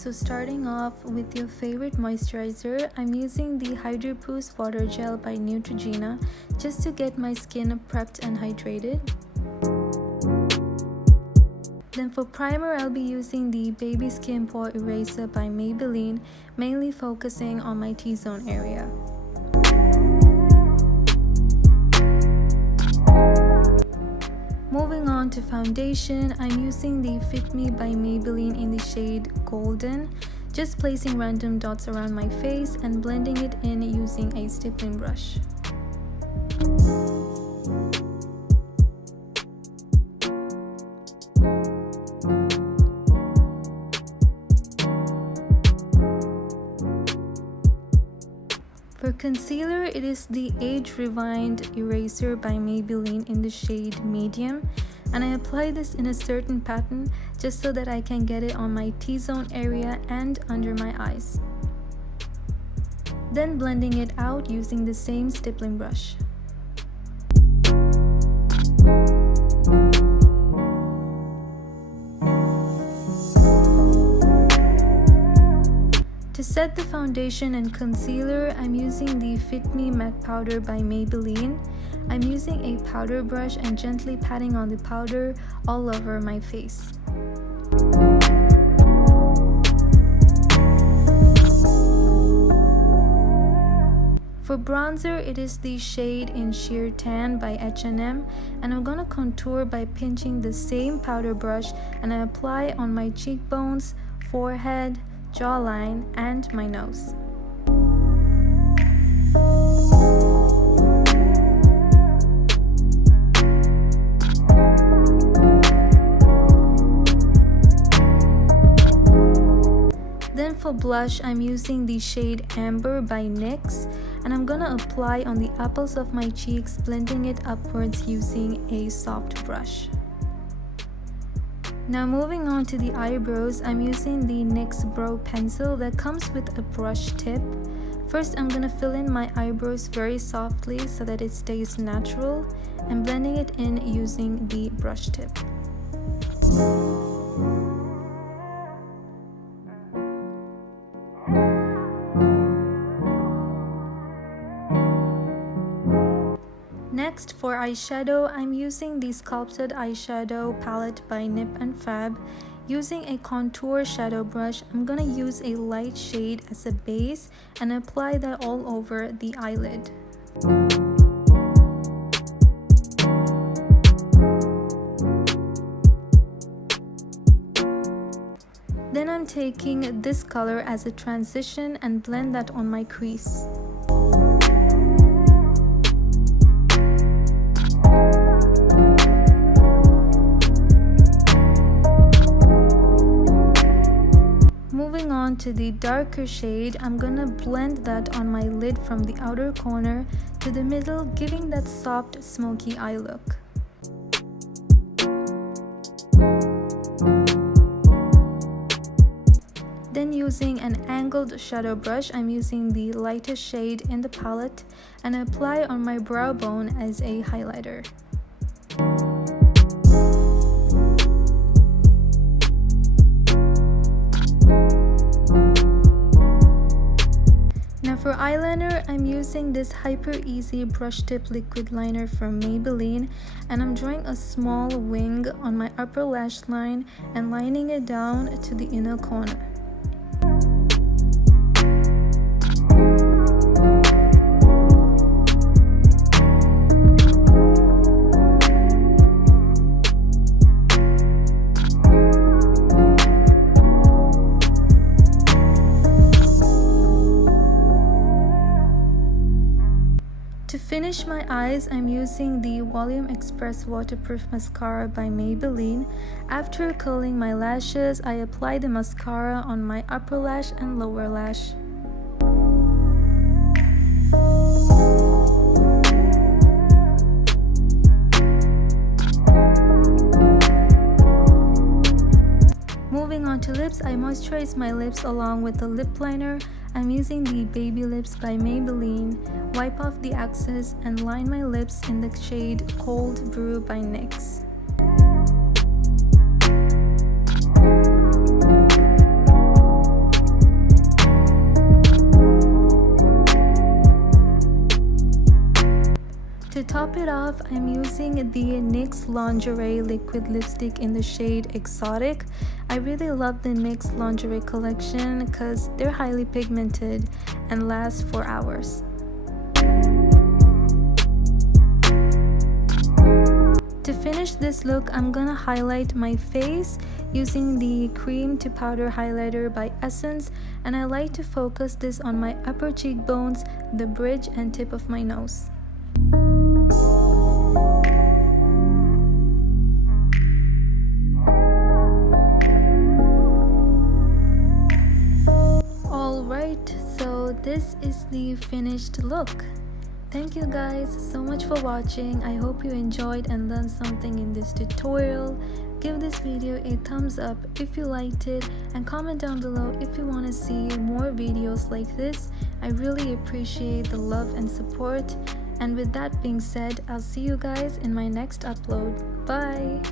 So starting off with your favorite moisturizer, I'm using the Hydro Boost Water Gel by Neutrogena just to get my skin prepped and hydrated. Then for primer, I'll be using the Baby Skin Pore Eraser by Maybelline, mainly focusing on my T-zone area. Moving on to foundation, I'm using the Fit Me by Maybelline in the shade Golden, just placing random dots around my face and blending it in using a stippling brush. For concealer, it is the Age Rewind Eraser by Maybelline in the shade Medium, and I apply this in a certain pattern just so that I can get it on my T-zone area and under my eyes. Then blending it out using the same stippling brush. To set the foundation and concealer, I'm using the Fit Me Matte Powder by Maybelline. I'm using a powder brush and gently patting on the powder all over my face. For bronzer, it is the shade in Sheer Tan by H&M, and I'm gonna contour by pinching the same powder brush, and I apply on my cheekbones, forehead, jawline, and my nose. Then for blush, I'm using the shade Amber by NYX, and I'm gonna apply on the apples of my cheeks, blending it upwards using a soft brush. Now moving on to the eyebrows, I'm using the NYX Brow Pencil that comes with a brush tip. First, I'm gonna fill in my eyebrows very softly so that it stays natural, and blending it in using the brush tip. Next, for eyeshadow, I'm using the Sculpted Eyeshadow Palette by NIP+FAB. Using a contour shadow brush, I'm gonna use a light shade as a base and apply that all over the eyelid. Then I'm taking this color as a transition and blend that on my crease. Moving on to the darker shade, I'm gonna blend that on my lid from the outer corner to the middle, giving that soft, smoky eye look. Then using an angled shadow brush, I'm using the lightest shade in the palette and apply on my brow bone as a highlighter. Now for eyeliner, I'm using this Hyper Easy Brush Tip Liquid Liner from Maybelline, and I'm drawing a small wing on my upper lash line and lining it down to the inner corner. To finish my eyes, I'm using the Volume Express Waterproof Mascara by Maybelline. After curling my lashes, I apply the mascara on my upper lash and lower lash. Moving on to lips, I moisturize my lips along with the lip liner. I'm using the Baby Lips by Maybelline. Wipe off the excess and line my lips in the shade Cold Brew by NYX. top it off, I'm using the NYX Lingerie liquid lipstick in the shade Exotic. I really love the NYX lingerie collection because they're highly pigmented and last for hours. To finish this look, I'm gonna highlight my face using the Cream to Powder highlighter by Essence, and I like to focus this on my upper cheekbones, the bridge and tip of my nose. Alright, so this is the finished look. Thank you guys so much for watching. I hope you enjoyed and learned something in this tutorial. Give this video a thumbs up if you liked it, and comment down below if you want to see more videos like this. I really appreciate the love and support. And with that being said, I'll see you guys in my next upload. Bye!